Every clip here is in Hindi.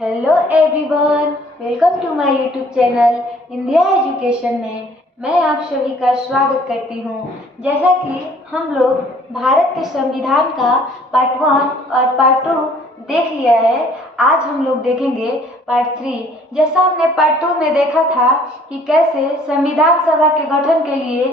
Hello everyone, welcome to my YouTube channel India education में मैं आप सभी का स्वागत करती हूँ। जैसा कि हम लोग भारत के संविधान का पार्ट 1 और पार्ट 2 देख लिया है, आज हम लोग देखेंगे पार्ट 3। जैसा हमने पार्ट 2 में देखा था कि कैसे संविधान सभा के गठन के लिए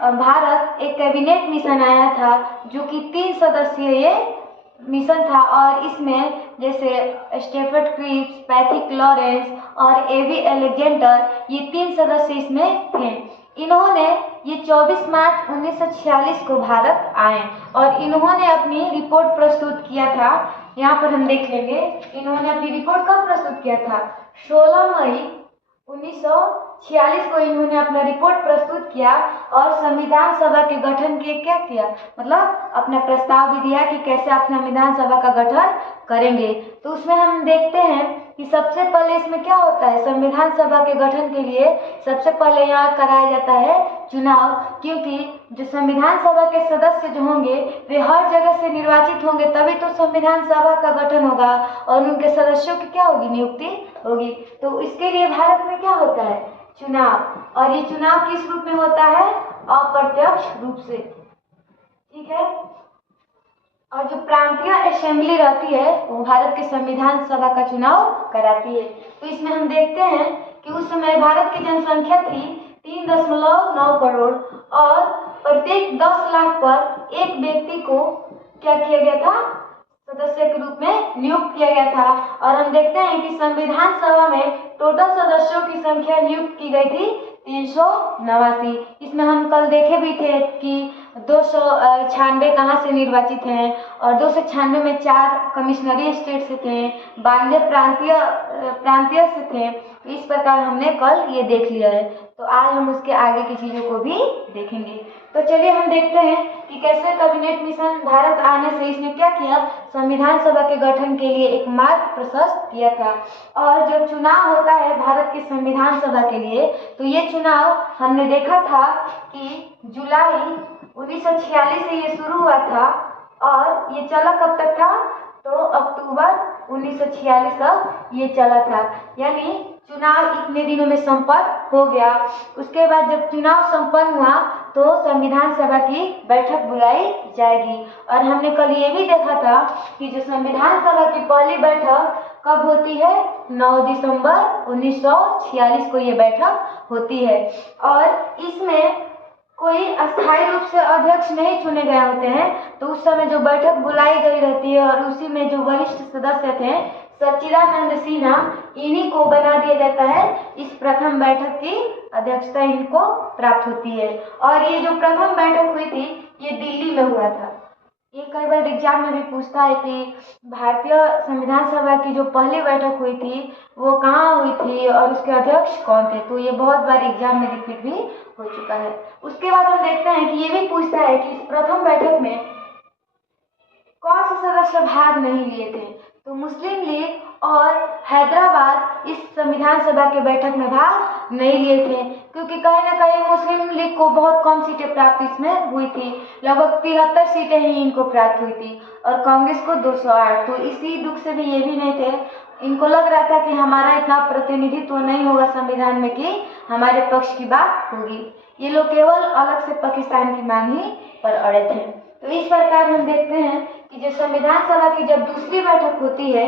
भारत एक कैबिनेट मिशन आया था, जो कि 3 सदस्यीय मिशन था। और इसमें जैसे स्टेफर्ड क्रिप्स, पैट्रिक लॉरेंस और एवी अलेक्जेंडर, ये 3 सदस्य इसमें थे। इन्होंने ये 24 मार्च 1946 को भारत आए और इन्होंने अपनी रिपोर्ट प्रस्तुत किया था। यहाँ पर हम देख लेंगे इन्होंने अपनी रिपोर्ट कब प्रस्तुत किया था। 16 मई 1946 को इन्होंने अपना रिपोर्ट प्रस्तुत किया और संविधान सभा के गठन के क्या किया, मतलब अपना प्रस्ताव भी दिया कि कैसे आप संविधान सभा का गठन करेंगे। तो उसमें हम देखते हैं कि सबसे पहले इसमें क्या होता है, संविधान सभा के गठन के लिए सबसे पहले यहाँ कराया जाता है चुनाव, क्योंकि जो संविधान सभा के सदस्य जो होंगे वे हर जगह से निर्वाचित होंगे, तभी तो संविधान सभा का गठन होगा और उनके सदस्यों की क्या होगी, नियुक्ति होगी। तो इसके लिए भारत में क्या होता है, चुनाव। और ये चुनाव किस रूप में होता है, अप्रत्यक्ष रूप से, ठीक है। और जो प्रांतीय असेंबली रहती है वो भारत के संविधान सभा का चुनाव कराती है। तो इसमें हम देखते हैं कि उस समय भारत की जनसंख्या थी 3.9 करोड़ और प्रत्येक 10 लाख पर एक व्यक्ति को क्या किया गया था, सदस्य के रूप में नियुक्त किया गया था। और हम देखते हैं कि संविधान सभा में टोटल सदस्यों की संख्या नियुक्त की गई थी 389। इसमें हम कल देखे भी थे कि 296 कहाँ से निर्वाचित हैं और 296 में 4 कमिश्नरी स्टेट से थे, 92 प्रांतीय से थे। तो इस प्रकार हमने कल ये देख लिया है। तो आज हम उसके आगे की चीज़ों को भी देखेंगे। तो चलिए हम देखते हैं कि कैसे कैबिनेट मिशन भारत आने से इसने क्या किया, संविधान सभा के गठन के लिए एक मार्ग प्रशस्त किया था। और जब चुनाव होता है भारत के संविधान सभा के लिए, तो ये चुनाव हमने देखा था कि जुलाई 1946 से ये शुरू हुआ था और ये चला कब तक था, तो अक्टूबर 1946 तक ये चला था। यानी चुनाव इतने दिनों में संपन्न हो गया। उसके बाद जब चुनाव संपन्न हुआ तो संविधान सभा की बैठक बुलाई जाएगी। और हमने कल ये भी देखा था कि जो संविधान सभा की पहली बैठक कब होती है, 9 दिसंबर 1946 को ये बैठक होती है। और इसमें कोई अस्थायी रूप से अध्यक्ष नहीं चुने गए होते हैं, तो उस समय जो बैठक बुलाई गई रहती है और उसी में जो वरिष्ठ सदस्य थे सच्चिदानंद सिन्हा, इन्हीं को बना दिया जाता है। इस प्रथम बैठक की अध्यक्षता इनको प्राप्त होती है। और ये जो प्रथम बैठक हुई थी ये दिल्ली में हुआ था। ये कई बार एग्जाम में भी पूछता है कि भारतीय संविधान सभा की जो पहली बैठक हुई थी वो कहाँ हुई थी और उसके अध्यक्ष कौन थे। तो ये बहुत बार एग्जाम में रिपीट भी हो चुका है। उसके बाद हम देखते हैं कि ये भी पूछता है कि इस प्रथम बैठक में कौन से सदस्य भाग नहीं लिए थे। तो मुस्लिम लीग और हैदराबाद इस संविधान सभा के बैठक में भाग नहीं लिए थे, क्योंकि कहीं ना कहीं मुस्लिम लीग को बहुत कम सीटें प्राप्त इसमें हुई थी, लगभग 73 सीटें ही इनको प्राप्त हुई थी और कांग्रेस को 208। तो इसी दुख से भी ये भी नहीं थे, इनको लग रहा था कि हमारा इतना प्रतिनिधित्व नहीं होगा संविधान में कि हमारे पक्ष की बात होगी। ये लोग केवल अलग से पाकिस्तान की मांग ही पर अड़े थे। तो इस प्रकार हम देखते हैं कि जो संविधान सभा की जब दूसरी बैठक होती है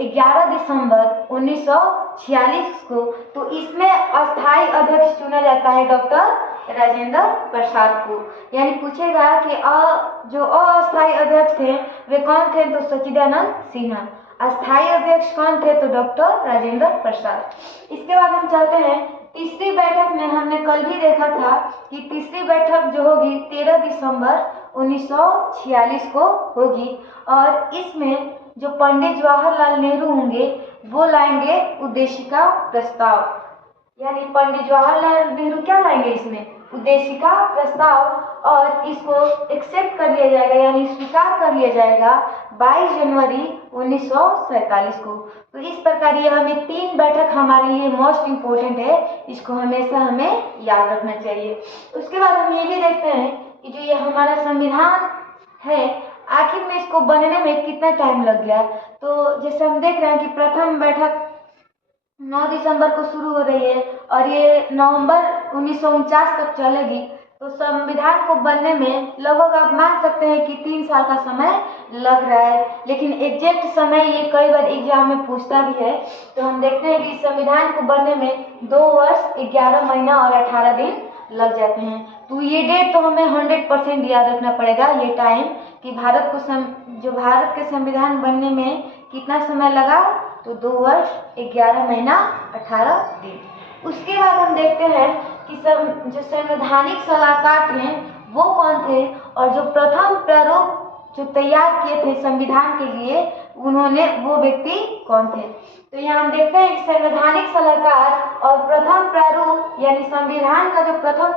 11 दिसंबर 1946 को, तो इसमें अस्थायी अध्यक्ष चुना जाता है डॉक्टर राजेंद्र प्रसाद को। यानी पूछेगा कि जो अस्थायी अध्यक्ष थे वे कौन थे, तो सच्चिदानंद सिन्हा। अस्थायी अध्यक्ष कौन थे, तो डॉक्टर राजेंद्र प्रसाद। इसके बाद हम चलते हैं तीसरी बैठक में। हमने कल भी देखा था कि तीसरी बैठक जो होगी 13 दिसंबर 1946 को होगी और इसमें जो पंडित जवाहरलाल नेहरू होंगे वो लाएंगे उद्देशिका प्रस्ताव। यानी पंडित जवाहरलाल नेहरू क्या लाएंगे, इसमें उद्देशिका प्रस्ताव, और इसको एक्सेप्ट कर लिया जाएगा यानी स्वीकार कर लिया जाएगा 22 जनवरी 1947 को। तो इस प्रकार ये हमें 3 बैठक हमारे लिए मोस्ट इम्पोर्टेंट है, इसको हमेशा हमें याद रखना चाहिए। उसके बाद हम ये भी देखते हैं कि जो ये हमारा संविधान है आखिर में इसको बनने में कितना टाइम लग गया। तो जैसे हम देख रहे हैं कि प्रथम बैठक 9 दिसंबर को शुरू हो रही है और ये नवंबर 1949 तक चलेगी। तो संविधान को बनने में लगभग आप मान सकते हैं कि 3 साल का समय लग रहा है, लेकिन एग्जैक्ट समय ये कई बार एग्जाम में पूछता भी है। तो हम देखते हैं कि संविधान को बनने में 2 वर्ष 11 महीना और 18 दिन लग जाते हैं। तो ये डेट तो हमें 100% याद रखना पड़ेगा, ये टाइम, कि जो भारत के संविधान बनने में कितना समय लगा, तो 2 वर्ष 11 महीना 18 दिन। उसके बाद हम देखते हैं कि जो संवैधानिक सलाहकार थे वो कौन थे, और जो प्रथम प्रारूप जो तैयार किए थे संविधान के लिए, वो व्यक्ति कौन थे। तो यहाँ हम देखते हैं कि संवैधानिक सलाहकार और प्रथम प्रारूप यानी संविधान का जो प्रथम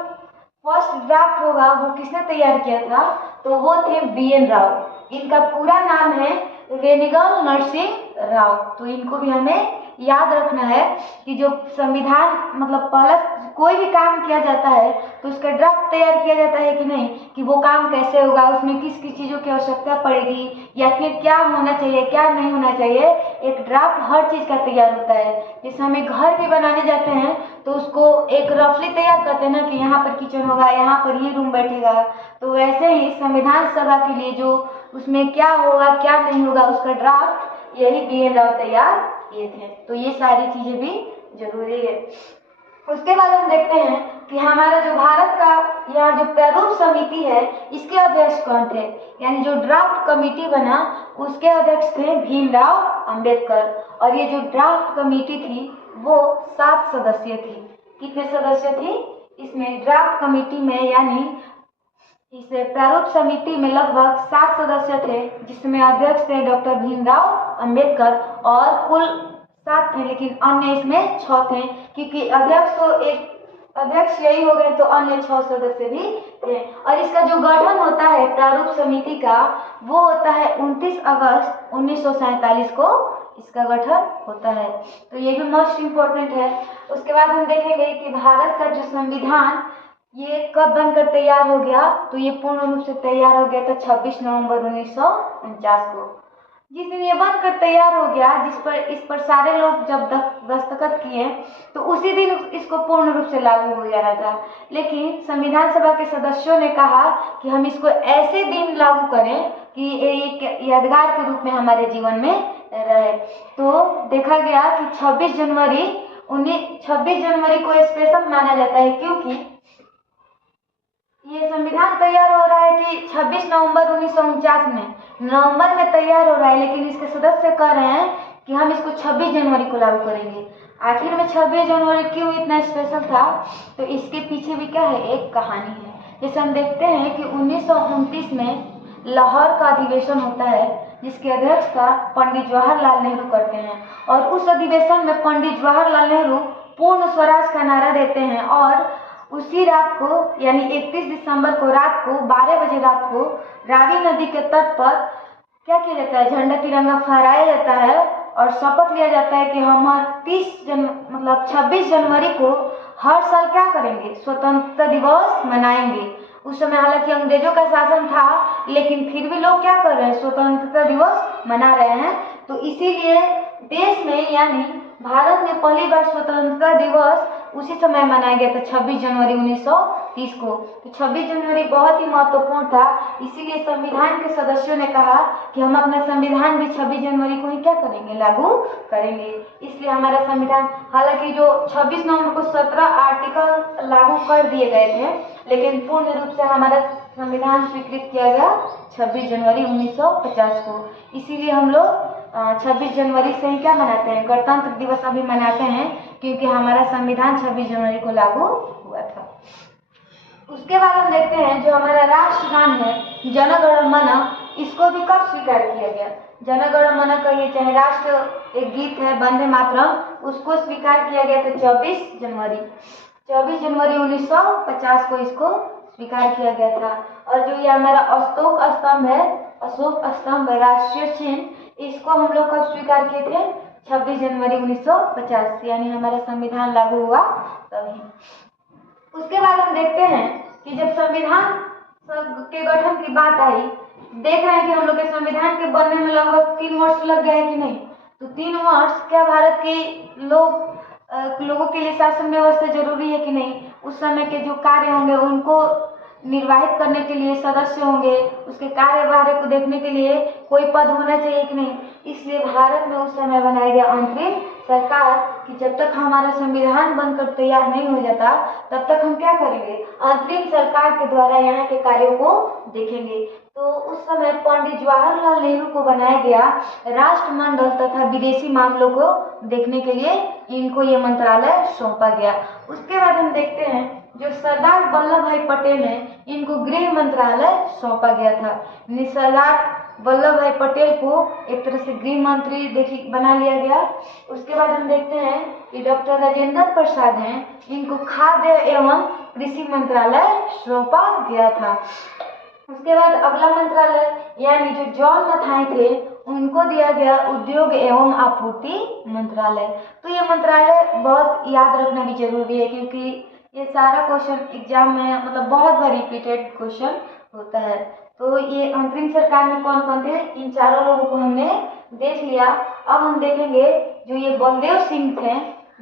फर्स्ट ड्राफ्ट होगा वो किसने तैयार किया था, तो वो थे BN राव। इनका पूरा नाम है वेनिगल नरसिंह राव। तो इनको भी हमें याद रखना है कि जो संविधान मतलब पहला कोई भी काम किया जाता है तो उसका ड्राफ्ट तैयार किया जाता है कि नहीं, कि वो काम कैसे होगा, उसमें किस किस चीज़ों की आवश्यकता पड़ेगी, या फिर क्या होना चाहिए क्या नहीं होना चाहिए। एक ड्राफ्ट हर चीज़ का तैयार होता है। जैसे हमें घर भी बनाने जाते हैं तो उसको एक रफली तैयार करते हैं ना, कि यहाँ पर किचन होगा, यहाँ पर ये रूम बैठेगा। तो वैसे ही संविधान सभा के लिए जो उसमें क्या होगा क्या नहीं होगा उसका ड्राफ्ट यही BN राव तैयार किए थे। तो ये सारी चीजें भी जरूरी है। उसके बाद हम देखते हैं कि हमारा जो भारत का यहाँ जो प्रारूप समिति है इसके अध्यक्ष कौन थे, यानी जो ड्राफ्ट कमेटी बना उसके अध्यक्ष थे भीमराव अंबेडकर। और ये जो ड्राफ्ट कमेटी थी वो 7 सदस्य थी। कितने सदस्य थी इसमें ड्राफ्ट कमेटी में, यानी इस प्रारूप समिति में लगभग 7 सदस्य थे, जिसमें अध्यक्ष थे डॉक्टर भीमराव अंबेडकर, और कुल 7 थे लेकिन अन्य इसमें 6 थे, क्योंकि अध्यक्ष तो एक अध्यक्ष यही हो गए तो अन्य 6 सदस्य भी थे। और इसका जो गठन होता है प्रारूप समिति का वो होता है 29 अगस्त 1947 को इसका गठन होता है। तो ये भी मोस्ट इम्पोर्टेंट है। उसके बाद हम देखेंगे कि भारत का जो संविधान ये कब बनकर तैयार हो गया, तो ये पूर्ण रूप से तैयार हो गया था 26 नवंबर 1949 को। जिस दिन ये बनकर तैयार हो गया, इस पर सारे लोग जब दस्तखत किए तो उसी दिन इसको पूर्ण रूप से लागू हो जाना था। लेकिन संविधान सभा के सदस्यों ने कहा कि हम इसको ऐसे दिन लागू करें कि एक यादगार के रूप में हमारे जीवन में रहे। तो देखा गया कि 26 जनवरी को स्पेशल माना जाता है, क्योंकि ये संविधान तैयार हो रहा है कि 26 नवंबर 1949 में नवंबर में तैयार हो रहा है, लेकिन इसके सदस्य कह रहे हैं कि हम इसको 26 जनवरी को लागू करेंगे। आखिर में 26 जनवरी क्यों इतना स्पेशल था, तो इसके पीछे भी क्या है, एक कहानी है। जैसे हम देखते हैं कि 1929 में लाहौर का अधिवेशन होता है, जिसकी अध्यक्षता पंडित जवाहरलाल नेहरू करते हैं। और उस अधिवेशन में पंडित जवाहरलाल नेहरू पूर्ण स्वराज का नारा देते हैं, और उसी रात को यानी 31 दिसंबर को रात को 12 बजे रात को रावी नदी के तट पर क्या किया जाता है, झंडा तिरंगा फहराया जाता है और शपथ लिया जाता है कि हम 26 जनवरी को हर साल क्या करेंगे, स्वतंत्रता दिवस मनाएंगे। उस समय हालांकि अंग्रेजों का शासन था, लेकिन फिर भी लोग क्या कर रहे हैं, स्वतंत्रता दिवस मना रहे हैं। तो इसीलिए देश में यानी भारत में पहली बार स्वतंत्रता दिवस उसी समय मनाया गया था 26 जनवरी 1930 को। तो 26 जनवरी बहुत ही महत्वपूर्ण था, इसीलिए संविधान के सदस्यों ने कहा कि हम अपना संविधान भी 26 जनवरी को ही क्या करेंगे, लागू करेंगे। इसलिए हमारा संविधान, हालांकि जो 26 नवंबर को 17 आर्टिकल लागू कर दिए गए थे, लेकिन पूर्ण रूप से हमारा संविधान स्वीकृत किया गया 26 जनवरी 1950 को। इसीलिए हम लोग 26 जनवरी से ही क्या मनाते हैं, गणतंत्र दिवस अभी मनाते हैं, क्योंकि हमारा संविधान 26 जनवरी को लागू हुआ था। उसके बाद हम देखते हैं जो हमारा राष्ट्रगान है जन गण मन, इसको भी कब स्वीकार किया गया। जन गण मन कहिए चाहे राष्ट्र एक गीत है वंदे मातरम, उसको स्वीकार किया गया था 24 जनवरी 1950 को इसको स्वीकार किया गया था। और जो ये हमारा अशोक स्तंभ राष्ट्रीय चिन्ह, इसको हम लोग कब स्वीकार किए थे, 26 जनवरी 1950, यानी हमारा संविधान लागू हुआ तभी। उसके बाद हम देखते हैं कि जब संविधान के गठन की बात आई देख रहे हैं कि हम लोग के संविधान के बनने में लगभग 3 वर्ष लग गए कि नहीं। तो 3 वर्ष क्या भारत के लोगों के लिए शासन व्यवस्था जरूरी है कि नहीं। उस समय के जो कार्य होंगे उनको निर्वाहित करने के लिए सदस्य होंगे, उसके कार्यभार को देखने के लिए कोई पद होना चाहिए कि नहीं। इसलिए भारत में उस समय बनाया गया अंतरिम सरकार कि जब तक हमारा संविधान बनकर तैयार नहीं हो जाता तब तक हम क्या करेंगे, अंतरिम सरकार के द्वारा यहाँ के कार्यों को देखेंगे। तो उस समय पंडित जवाहरलाल नेहरू को बनाया गया राष्ट्रमंडल तथा विदेशी मामलों को देखने के लिए इनको ये मंत्रालय सौंपा गया। उसके बाद हम देखते हैं जो सरदार वल्लभ भाई पटेल हैं इनको गृह मंत्रालय सौंपा गया था। सरदार वल्लभ भाई पटेल को एक तरह से गृह मंत्री बना लिया गया। उसके बाद हम देखते हैं कि डॉक्टर राजेंद्र प्रसाद हैं, इनको खाद्य एवं कृषि मंत्रालय सौंपा गया था। उसके बाद अगला मंत्रालय यानी जो जॉन मथाई थे उनको दिया गया उद्योग एवं आपूर्ति मंत्रालय। तो ये मंत्रालय बहुत याद रखना भी जरूरी है क्योंकि ये सारा क्वेश्चन एग्जाम में मतलब बहुत बार रिपीटेड क्वेश्चन होता है। तो ये अंतरिम सरकार में कौन कौन थे, इन चारों लोगों को हमने देख लिया। अब हम देखेंगे जो ये बलदेव सिंह थे,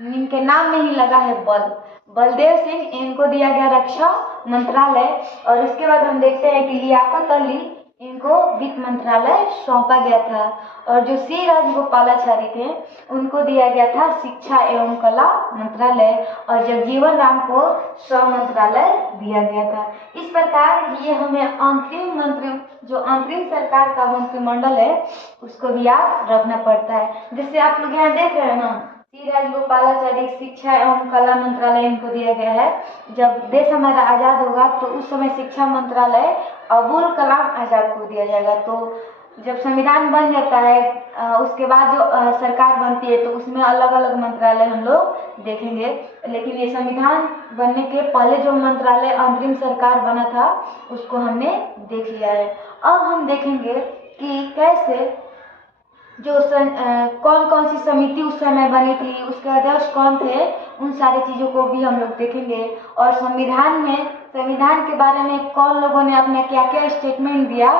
इनके नाम में ही लगा है बलदेव सिंह, इनको दिया गया रक्षा मंत्रालय। और इसके बाद हम देखते हैं कि लियाकत अली, इनको वित्त मंत्रालय सौंपा गया था। और जो सी राजगोपालाचारी थे उनको दिया गया था शिक्षा एवं कला मंत्रालय। और जगजीवन राम को श्रम मंत्रालय दिया गया था। इस प्रकार ये हमें अंतरिम सरकार का मंत्रिमंडल है उसको भी याद रखना पड़ता है। जैसे आप लोग यहाँ देख रहे हैं ना, सी राजगोपालाचारी शिक्षा एवं कला मंत्रालय इनको दिया गया है। जब देश हमारा आज़ाद होगा तो उस समय शिक्षा मंत्रालय अबुल कलाम आज़ाद को दिया जाएगा। तो जब संविधान बन जाता है उसके बाद जो सरकार बनती है तो उसमें अलग अलग मंत्रालय हम लोग देखेंगे। लेकिन ये संविधान बनने के पहले जो मंत्रालय अंतरिम सरकार बना था उसको हमने देख लिया है। अब हम देखेंगे कि कैसे जो कौन कौन सी समिति उस समय बनी थी, उसके अध्यक्ष कौन थे, उन सारी चीज़ों को भी हम लोग देखेंगे। और संविधान के बारे में कौन लोगों ने अपना क्या क्या स्टेटमेंट दिया,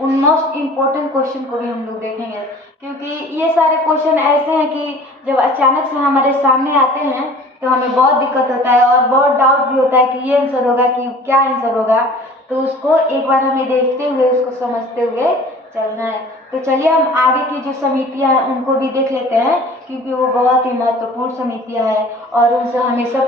उन मोस्ट इम्पोर्टेंट क्वेश्चन को भी हम लोग देखेंगे। क्योंकि ये सारे क्वेश्चन ऐसे हैं कि जब अचानक से हमारे सामने आते हैं तो हमें बहुत दिक्कत होता है और बहुत डाउट भी होता है कि ये आंसर होगा कि क्या आंसर होगा। तो उसको एक बार हमें देखते हुए उसको समझते हुए चलना है। तो चलिए हम आगे की जो समितियां हैं उनको भी देख लेते हैं क्योंकि वो बहुत ही महत्वपूर्ण समितियां हैं और उनसे हमेशा।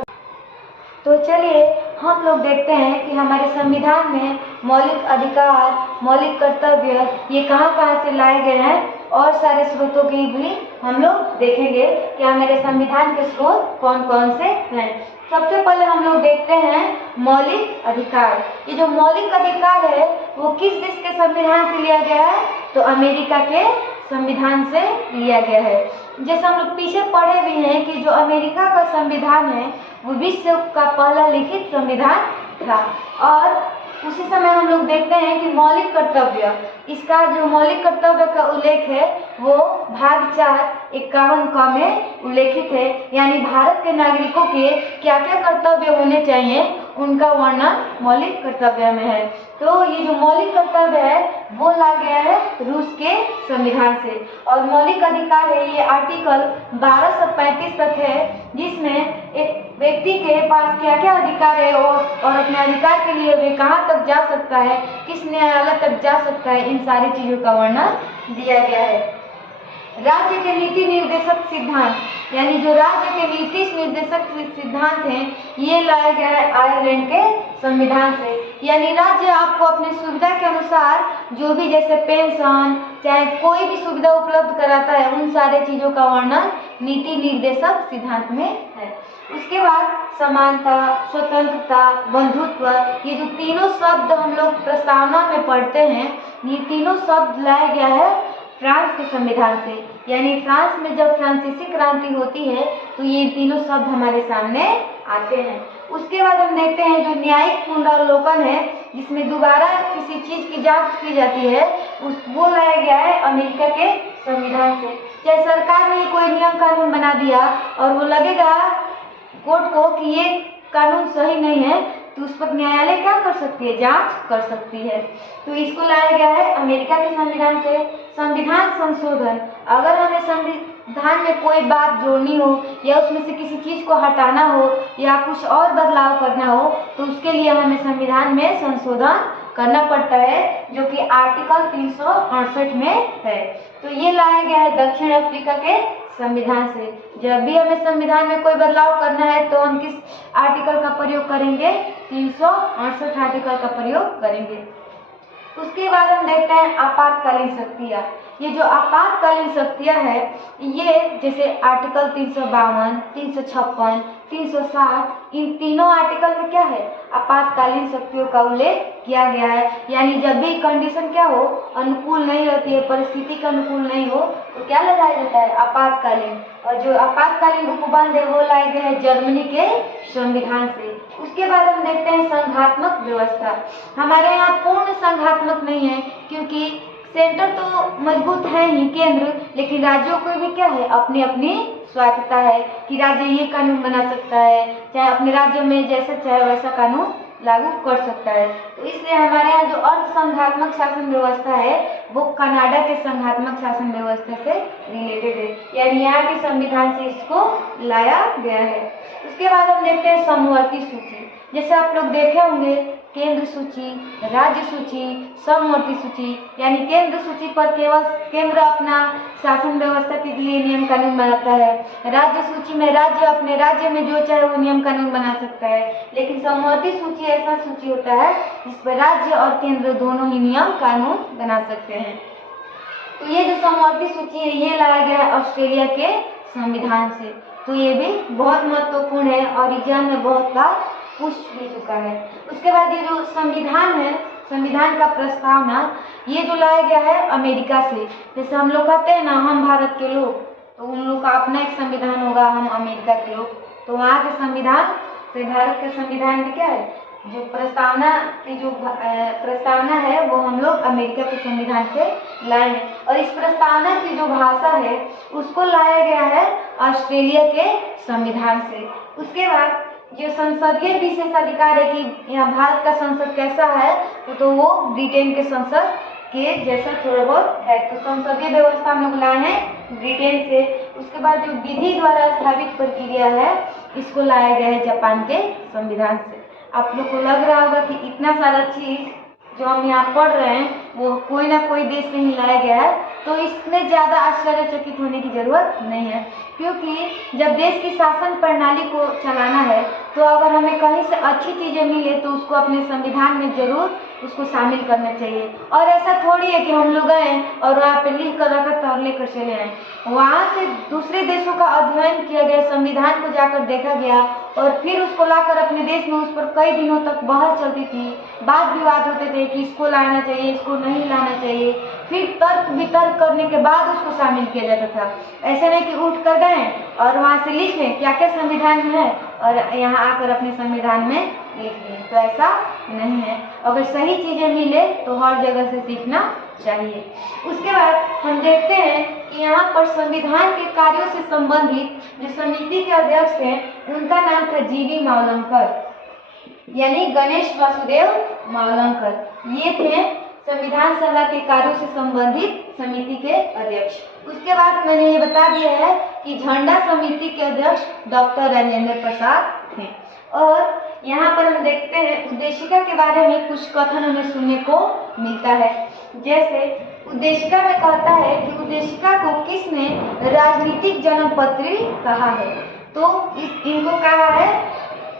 तो चलिए हम लोग देखते हैं कि हमारे संविधान में मौलिक अधिकार, मौलिक कर्तव्य ये कहाँ कहाँ से लाए गए हैं और सारे स्रोतों की भी हम लोग देखेंगे कि हमारे संविधान के स्रोत कौन कौन से हैं। सबसे पहले हम लोग देखते हैं मौलिक अधिकार। ये जो मौलिक अधिकार है वो किस देश के संविधान से लिया गया है, तो अमेरिका के संविधान से लिया गया है। जैसे हम लोग पीछे पढ़े भी हैं कि जो अमेरिका का संविधान है वो विश्व का पहला लिखित संविधान था। और उसी समय हम लोग देखते हैं कि मौलिक कर्तव्य, इसका जो मौलिक कर्तव्य का उल्लेख है वो भाग 451 में उल्लेखित है। यानी भारत के नागरिकों के क्या क्या कर्तव्य होने चाहिए उनका वर्णन मौलिक कर्तव्य में है। तो ये जो मौलिक कर्तव्य है वो ला गया है रूस के संविधान से। और मौलिक अधिकार है ये आर्टिकल 12 से 35 तक है, जिसमें एक व्यक्ति के पास क्या क्या अधिकार है और अपने अधिकार के लिए वे कहाँ तक जा सकता है, किस न्यायालय तक जा सकता है, इन सारी चीज़ों का वर्णन दिया गया है। राज्य के नीति निर्देशक सिद्धांत, यानी जो राज्य के नीति निर्देशक सिद्धांत हैं ये लाया गया है आयरलैंड के संविधान से। यानी राज्य आपको अपनी सुविधा के अनुसार जो भी जैसे पेंशन चाहे कोई भी सुविधा उपलब्ध कराता है उन सारे चीज़ों का वर्णन नीति निर्देशक सिद्धांत में है। उसके बाद समानता, स्वतंत्रता, बंधुत्व, ये जो तीनों शब्द हम लोग प्रस्तावना में पढ़ते हैं ये तीनों शब्द लाया गया है फ्रांस के संविधान से। यानी फ्रांस में जब फ्रांसीसी क्रांति होती है तो ये तीनों शब्द हमारे सामने आते हैं। उसके बाद हम देखते हैं जो न्यायिक पुनरावलोकन है जिसमें दोबारा किसी चीज़ की जांच की जाती है वो लाया गया है अमेरिका के संविधान से। चाहे सरकार ने कोई नियम कानून बना दिया और वो लगेगा कोर्ट को कि ये कानून सही नहीं है तो उस पर न्यायालय क्या कर सकती है, जांच कर सकती है। तो इसको लाया गया है अमेरिका के संविधान से। संविधान संशोधन, अगर हमें संविधान में कोई बात जोड़नी हो या उसमें से किसी चीज को हटाना हो या कुछ और बदलाव करना हो तो उसके लिए हमें संविधान में संशोधन करना पड़ता है, जो कि आर्टिकल 368 में है। तो ये लाया गया है दक्षिण अफ्रीका के संविधान से। जब भी हमें संविधान में कोई बदलाव करना है तो हम किस आर्टिकल का प्रयोग करेंगे, 368 आर्टिकल का प्रयोग करेंगे। उसके बाद हम देखते हैं आपातकालीन शक्तियाँ। ये जो आपातकालीन शक्तियाँ है, ये जैसे आर्टिकल 352, 356, 360, इन तीनों आर्टिकल में क्या है, आपातकालीन शक्तियों का उल्लेख किया गया है। यानी जब भी कंडीशन क्या हो, अनुकूल नहीं रहती है, परिस्थिति का अनुकूल नहीं हो तो क्या लगाया जाता है, आपातकालीन। और जो आपातकालीन उपबंध है वो लाए गए हैं जर्मनी के संविधान से। उसके बाद हम देखते हैं संघात्मक व्यवस्था। हमारे यहाँ पूर्ण संघात्मक नहीं है, क्योंकि सेंटर तो मजबूत है ही केंद्र, लेकिन राज्यों को भी क्या है, अपनी अपनी स्वायत्तता है कि राज्य ये कानून बना सकता है, चाहे अपने राज्य में जैसा चाहे वैसा कानून लागू कर सकता है। तो इसलिए हमारे यहाँ जो अर्ध संघात्मक शासन व्यवस्था है वो कनाडा के संघात्मक शासन व्यवस्था से रिलेटेड है, यानी यहाँ के संविधान से इसको लाया गया है। उसके बाद हम देखते हैं समवर्ती सूची। जैसे आप लोग देखे होंगे केंद्र सूची, राज्य सूची, समवर्ती सूची। यानी केंद्र सूची पर केवल केंद्र अपना शासन व्यवस्था के लिए नियम कानून बनाता है। राज्य सूची में राज्य अपने राज्य में जो चाहे वो नियम कानून बना सकता है। लेकिन समवर्ती सूची ऐसा सूची होता है जिस पर राज्य और केंद्र दोनों ही नियम कानून बना सकते हैं। तो ये जो समवर्ती सूची है ये लाया गया है ऑस्ट्रेलिया के संविधान से। तो ये भी बहुत महत्वपूर्ण है और एग्जाम में बहुत बार पूछ भी चुका है। उसके बाद ये जो संविधान है, संविधान का प्रस्तावना, ये जो लाया गया है अमेरिका से। जैसे हम लोग कहते हैं ना हम भारत के लोग, तो उन लोग का अपना एक संविधान होगा, हम अमेरिका के लोग। तो वहाँ के संविधान से भारत के संविधान में क्या है, जो प्रस्तावना की जो प्रस्तावना है वो हम लोग अमेरिका के संविधान से लाए हैं। और इस प्रस्तावना की जो भाषा है उसको लाया गया है ऑस्ट्रेलिया के संविधान से। उसके बाद जो संसदीय विशेषाधिकार है कि यहाँ भारत का संसद कैसा है, तो वो ब्रिटेन के संसद के जैसा थोड़ा बहुत है। तो संसदीय व्यवस्था हम लोग लाए हैं ब्रिटेन से। उसके बाद जो विधि द्वारा स्थापित प्रक्रिया है इसको लाया गया है जापान के संविधान से। आप लोग को लग रहा होगा कि इतना सारा चीज जो हम यहाँ पढ़ रहे हैं वो कोई ना कोई देश से ही लाया गया है, तो इसमें ज़्यादा आश्चर्यचकित होने की जरूरत नहीं है। क्योंकि जब देश की शासन प्रणाली को चलाना है तो अगर हमें कहीं से अच्छी चीज़ें मिले तो उसको अपने संविधान में जरूर उसको शामिल करना चाहिए। और ऐसा थोड़ी है कि हम लोग गए और वहाँ पे लिख कर रखा और लेकर चले आए। वहाँ से दूसरे देशों का अध्ययन किया गया, संविधान को जाकर देखा गया और फिर उसको लाकर अपने देश में उस पर कई दिनों तक बहस चलती थी, वाद विवाद होते थे कि इसको लाना चाहिए, इसको नहीं लाना चाहिए। फिर तर्क वितर्क करने के बाद उसको शामिल किया जाता था। ऐसे नहीं कि उठ कर गए और वहाँ से लिख लें क्या क्या संविधान में है और यहाँ आकर अपने संविधान में लिख लें, तो ऐसा नहीं है। अगर सही चीज़ें मिले तो हर जगह से सीखना चाहिए। उसके बाद हम देखते हैं कि यहाँ पर संविधान के कार्यों से संबंधित जो समिति के अध्यक्ष हैं उनका नाम था जीवी मावलंकर, यानी गणेश वासुदेव मावलंकर। ये थे संविधान सभा के कार्यों से संबंधित समिति के अध्यक्ष। उसके बाद मैंने ये बता दिया है कि झंडा समिति के अध्यक्ष डॉक्टर राजेंद्र प्रसाद थे। और यहाँ पर हम देखते हैं उद्देशिका के बारे में कुछ कथन हमें सुनने को मिलता है। जैसे उद्देशिका में कहता है कि उद्देशिका को किसने राजनीतिक जन्मपत्री कहा है, तो इनको कहा है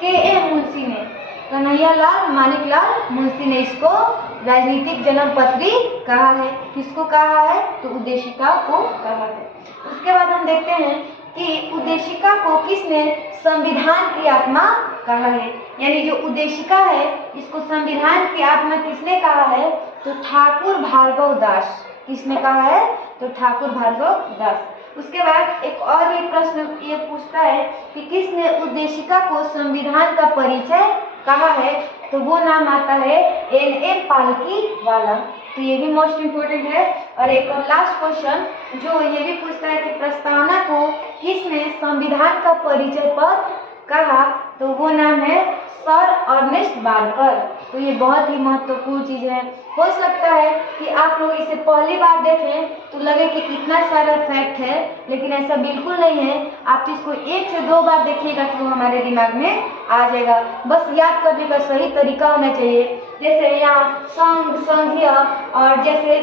के.ए. मुंशी ने, कन्हैयालाल मानिकलाल मुंशी ने इसको राजनीतिक जन्मपत्री कहा है। किसको कहा है, तो उद्देशिका को कहा है। उसके बाद हम देखते हैं कि उद्देशिका को किसने संविधान की आत्मा कहा है, यानी जो उद्देशिका है इसको संविधान की आत्मा किसने कहा है, तो ठाकुर भार्गव दास। किसने कहा है, तो ठाकुर भार्गव दास। उसके बाद एक और ये प्रश्न ये पूछता है कि किसने उद्देशिका को संविधान का परिचय कहा है, तो वो नाम आता है N.M. पालकीवाला। तो ये भी मोस्ट इम्पोर्टेंट है। और एक और लास्ट क्वेश्चन जो ये भी पूछता है कि प्रस्तावना को किसने संविधान का परिचय पद कहा, तो वो नाम है सर अर्नेस्ट बारकर। तो ये बहुत ही महत्वपूर्ण चीज़ है। हो सकता है कि आप लोग इसे पहली बार देखें तो लगे कि कितना सारा फैक्ट है, लेकिन ऐसा बिल्कुल नहीं है। आप इसको 1 से 2 बार देखिएगा तो हमारे दिमाग में आ जाएगा। बस याद करने का सही तरीका होना चाहिए। जैसे यहाँ संघ, संघीय, और जैसे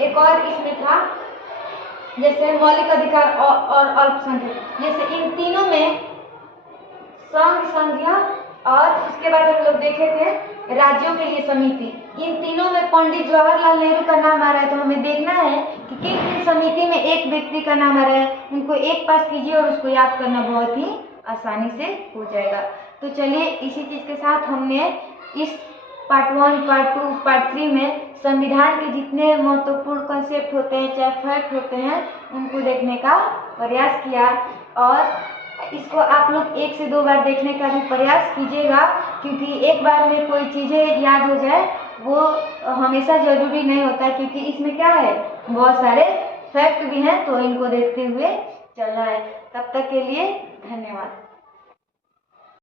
एक और इसमें था जैसे मौलिक अधिकार और अल्पसंख्यक, जैसे इन तीनों में संघ, संघीय और उसके बाद हम लोग देखे थे राज्यों के लिए समिति, इन तीनों में पंडित जवाहरलाल नेहरू का नाम आ रहा है। तो हमें देखना है कि किन किन समिति में एक व्यक्ति का नाम आ रहा है, उनको एक पास कीजिए और उसको याद करना बहुत ही आसानी से हो जाएगा। तो चलिए इसी चीज़ के साथ हमने इस पार्ट 1, पार्ट 2, पार्ट 3 में संविधान के जितने महत्वपूर्ण कॉन्सेप्ट होते हैं, चाहे फैक्ट होते हैं, उनको देखने का प्रयास किया। और इसको आप लोग 1 से 2 बार देखने का भी प्रयास कीजिएगा, क्योंकि एक बार में कोई चीज़ें याद हो जाए वो हमेशा ज़रूरी नहीं होता, क्योंकि इसमें क्या है, बहुत सारे फैक्ट भी हैं, तो इनको देखते हुए चलना है। तब तक के लिए धन्यवाद।